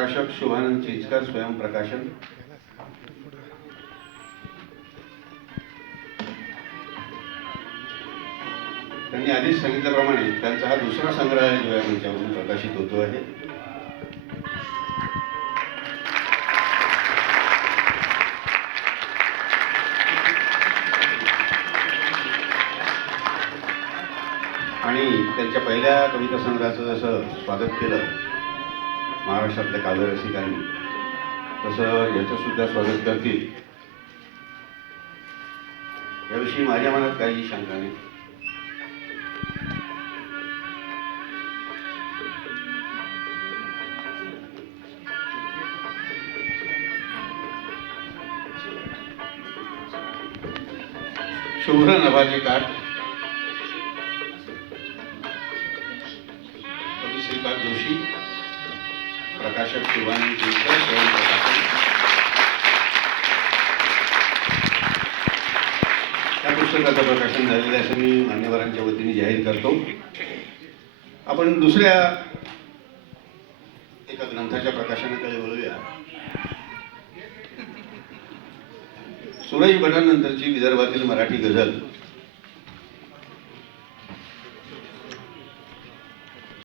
प्रकाशक शुभानंद चिचकर स्वयंप्रकाशन त्यांनी आधीच सांगितल्याप्रमाणे त्यांचा हा दुसरा संग्रह आहे जो या मंचावरून प्रकाशित होतो आहे. आणि त्यांच्या पहिल्या कविता संग्रहाचं जसं स्वागत केलं महाराष्ट्रातल्या काव्यरसिकांनी तसं याचं सुद्धा स्वागत करतील. याविषयी माझ्या मनात काही शंका नाही. शुभ्र नभाचे काठ कवी जोशी. प्रकाशक शिवानंद त्या पुस्तकाचं प्रकाशन झालेलं आहे असं मी मान्यवरांच्या वतीने जाहीर करतो. आपण दुसऱ्या एका ग्रंथाच्या प्रकाशनाकडे वळूया. सुरेश भटानंतरची विदर्भातील मराठी गझल.